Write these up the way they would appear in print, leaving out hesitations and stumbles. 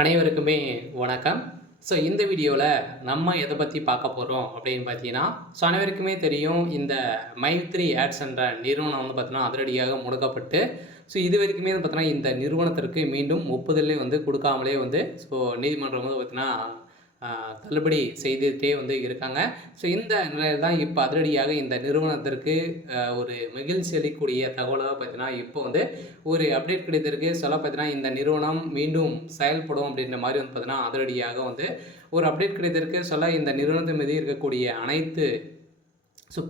அனைவருக்குமே வணக்கம். ஸோ இந்த வீடியோவில் நம்ம எதை பற்றி பார்க்க போகிறோம் அப்படின்னு பார்த்தீங்கன்னா, அனைவருக்குமே தெரியும் இந்த மைத்ரி ஆட்ஸ் என்ற நிறுவனம் வந்து பார்த்தீங்கன்னா அதிரடியாக முடக்கப்பட்டு, இது வரைக்குமே வந்து பார்த்தீங்கன்னா இந்த நிறுவனத்திற்கு மீண்டும் ஒப்புதலே வந்து கொடுக்காமலே வந்து நீதிமன்றம் வந்து பார்த்தீங்கன்னா தள்ளுபடி செய்துட்டே வந்து இருக்காங்க. இந்த நிலையில் தான் இப்போ அதிரடியாக இந்த நிறுவனத்திற்கு ஒரு மகிழ்ச்சி அளிக்கக்கூடிய தகவலாக பார்த்தீங்கன்னா, இப்போ வந்து ஒரு அப்டேட் கிடைத்திருக்கு. பார்த்தீங்கன்னா, இந்த நிறுவனம் மீண்டும் செயல்படும் அப்படின்ற மாதிரி வந்து பார்த்தீங்கன்னா, அதிரடியாக வந்து ஒரு அப்டேட் கிடைத்திருக்கு. இந்த நிறுவனத்தின் மீது இருக்கக்கூடிய அனைத்து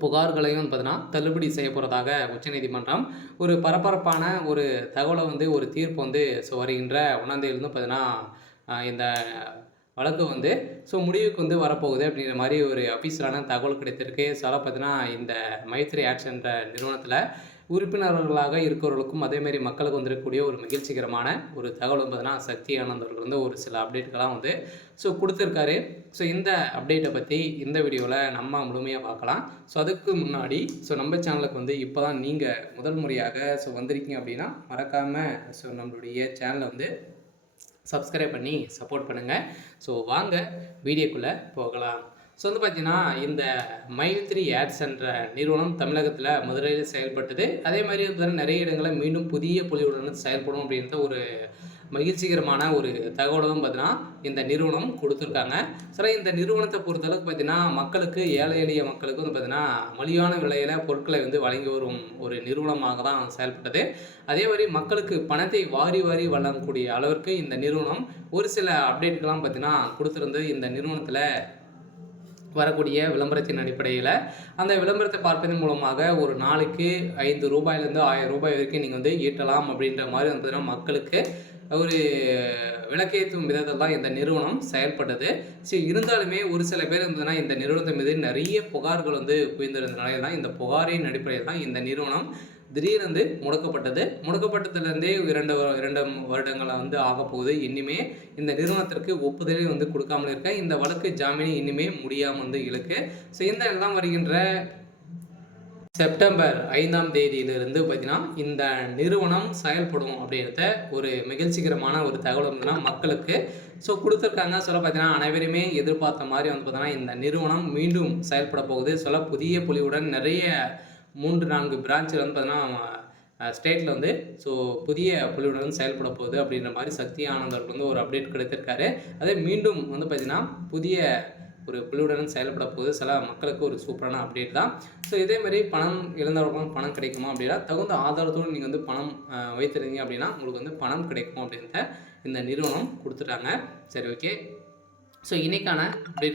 புகார்களையும் வந்து பார்த்தீங்கன்னா, தள்ளுபடி செய்ய போகிறதாக உச்சநீதிமன்றம் ஒரு பரபரப்பான ஒரு தகவலை வந்து ஒரு தீர்ப்பு வந்து வருகின்ற 1ஆம் தேதியிலிருந்து பார்த்தீங்கன்னா, இந்த வழக்கு வந்து முடிவுக்கு வந்து வரப்போகுது அப்படிங்கிற மாதிரி ஒரு அஃபீஷியலான தகவல் கிடைத்திருக்கு. பார்த்தீங்கன்னா, இந்த மைத்ரி ஆட்ஸ் என்ற நிறுவனத்தில் உறுப்பினர்களாக இருக்கிறவர்களுக்கும் அதேமாரி மக்களுக்கு வந்திருக்கக்கூடிய ஒரு மகிழ்ச்சிகரமான ஒரு தகவல் வந்து பார்த்தீங்கன்னா, சக்தி ஆனந்த் அவர்கள் வந்து ஒரு சில அப்டேட்டுகள்லாம் வந்து கொடுத்துருக்காரு. இந்த அப்டேட்டை பற்றி இந்த வீடியோவில் நம்ம முழுமையாக பார்க்கலாம். அதுக்கு முன்னாடி நம்ம சேனலுக்கு வந்து இப்போ தான் நீங்கள் முதல் முறையாக வந்திருக்கீங்க அப்படின்னா மறக்காமல் நம்மளுடைய சேனலை வந்து சப்ஸ்கிரைப் பண்ணி சப்போர்ட் பண்ணுங்கள். வாங்க வீடியோக்குள்ளே போகலாம். வந்து பார்த்தீங்கன்னா, இந்த மைத்ரி ஆட்ஸ் என்ற நிறுவனம் தமிழகத்தில் மதுரையில் செயல்பட்டது. அதே மாதிரி வந்து நிறைய இடங்களில் மீண்டும் புதிய பொலிவுடன் செயல்படும் அப்படின்ற ஒரு மகிழ்ச்சிகரமான ஒரு தகவலும் பார்த்தீங்கன்னா, இந்த நிறுவனம் கொடுத்துருக்காங்க. இந்த நிறுவனத்தை பொறுத்தளவுக்கு பார்த்தீங்கன்னா, மக்களுக்கு ஏழை எளிய மக்களுக்கு வந்து பார்த்தீங்கன்னா, மலிவான விலையில் பொருட்களை வந்து வழங்கி வரும் ஒரு நிறுவனமாக தான் செயல்பட்டது. அதே மாதிரி மக்களுக்கு பணத்தை வாரி வாரி வழங்கக்கூடிய அளவிற்கு இந்த நிறுவனம் ஒரு சில அப்டேட்கள்லாம் பார்த்தீங்கன்னா கொடுத்துருந்து. இந்த நிறுவனத்தில் வரக்கூடிய விளம்பரத்தின் அடிப்படையில் அந்த விளம்பரத்தை பார்ப்பதன் மூலமாக ஒரு நாளைக்கு ரூ. 5லேருந்து ரூ. 1000 வரைக்கும் நீங்கள் வந்து ஈட்டலாம் அப்படின்ற மாதிரி வந்து பார்த்தீங்கன்னா மக்களுக்கு ஒரு விளக்கேற்றும் விதத்தில் தான் இந்த நிறுவனம் செயல்பட்டது. இருந்தாலுமே ஒரு சில பேர் இருந்ததுன்னா இந்த நிறுவனத்தின் மீது நிறைய புகார்கள் வந்து குவிந்திருந்தனால தான் இந்த புகாரின் அடிப்படையில் தான் இந்த நிறுவனம் திடீரென்று முடக்கப்பட்டது. முடக்கப்பட்டதுலேருந்தே 2 வருடங்களை வந்து ஆகப்போகுது. இனிமே இந்த நிறுவனத்திற்கு ஒப்புதலே வந்து கொடுக்காமல் இருக்க இந்த வழக்கு ஜாமீனை இனிமே முடியாமல் வந்து இழுக்கு. இந்த எல்லாம் வருகின்ற செப்டம்பர் 5ஆம் தேதியிலிருந்து பார்த்தீங்கன்னா இந்த நிறுவனம் செயல்படும் அப்படின்றத ஒரு மகிழ்ச்சிகரமான ஒரு தகவல் வந்து மக்களுக்கு கொடுத்துருக்காங்க. பார்த்தீங்கன்னா அனைவருமே எதிர்பார்த்த மாதிரி வந்து பார்த்தீங்கன்னா இந்த நிறுவனம் மீண்டும் செயல்பட போகுது. புதிய பொலிவுடன் நிறைய 3-4 பிரான்ச்சில் வந்து பார்த்தீங்கன்னா ஸ்டேட்டில் வந்து புதிய பொலிவுடன் செயல்பட போகுது அப்படின்ற மாதிரி சக்தி ஆனந்த் அவர்கள் வந்து ஒரு அப்டேட் கிடைத்திருக்காரு. அதே மீண்டும் வந்து பார்த்தீங்கன்னா புதிய ஒரு பொலிவுடன் செயல்பட போகுது. மக்களுக்கு ஒரு சூப்பரான அப்டேட் தான். இதேமாதிரி பணம் இழந்தவர்களும் பணம் கிடைக்குமா அப்படின்னா தகுந்த ஆதாரத்தோடு நீங்கள் வந்து பணம் வைத்திருந்தீங்க அப்படின்னா உங்களுக்கு வந்து பணம் கிடைக்கும் அப்படின்றத இந்த நிறுவனம் கொடுத்துட்டாங்க. சரி, ஓகே. இன்னைக்கான அப்டேட்